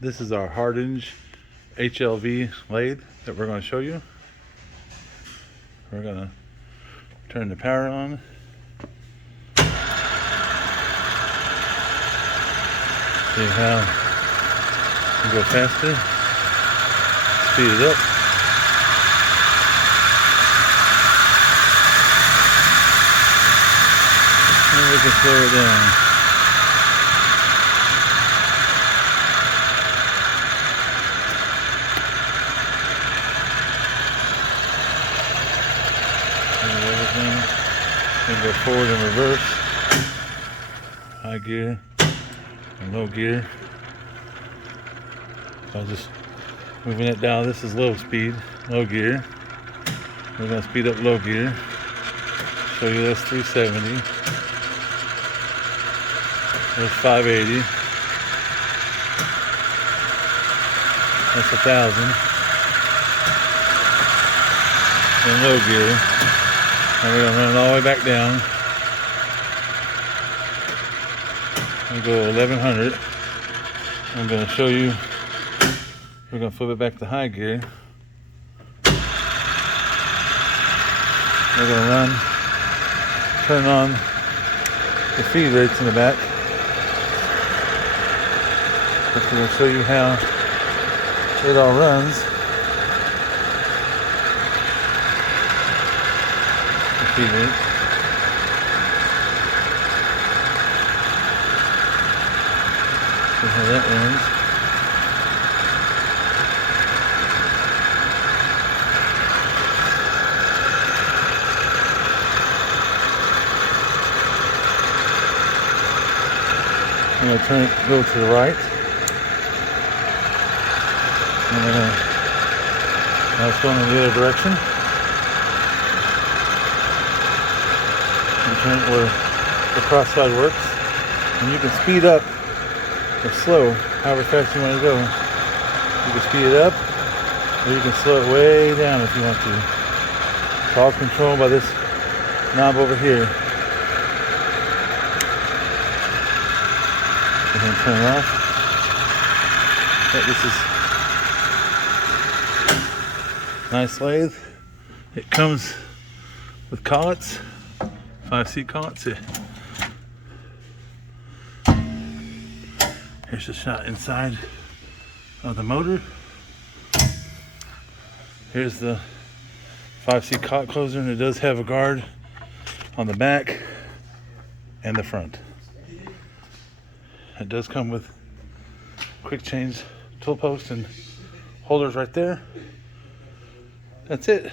This is our HARDINGE HLV lathe that we're going to show you. We're going to turn the power on. See how you go faster. Speed it up. And we can slow it down. Everything can go forward and reverse, high gear and low gear. So I'm just moving it down. This is low speed, low gear. We're going to speed up low gear. Show you that's 370. There's 580. That's 1,000. And low gear. And we're going to run it all the way back down. We'll go 1100. I'm going to show you. We're going to flip it back to high gear. We're going to turn on the feed rates in the back. We're going to show you how it all runs. Feed rate. See how that runs. I'm going to go to the right. And now it's going in the other direction. Turn it where the cross slide works, and you can speed up or slow however fast you want to go. You can speed it up, or you can slow it way down if you want to. It's all controlled by this knob over here. Go ahead and turn it off. But this is nice lathe. It comes with collets. 5C collets. Here's a shot inside of the motor. Here's the 5C collet closer, and it does have a guard on the back and the front. It does come with quick change tool post and holders right there. That's it.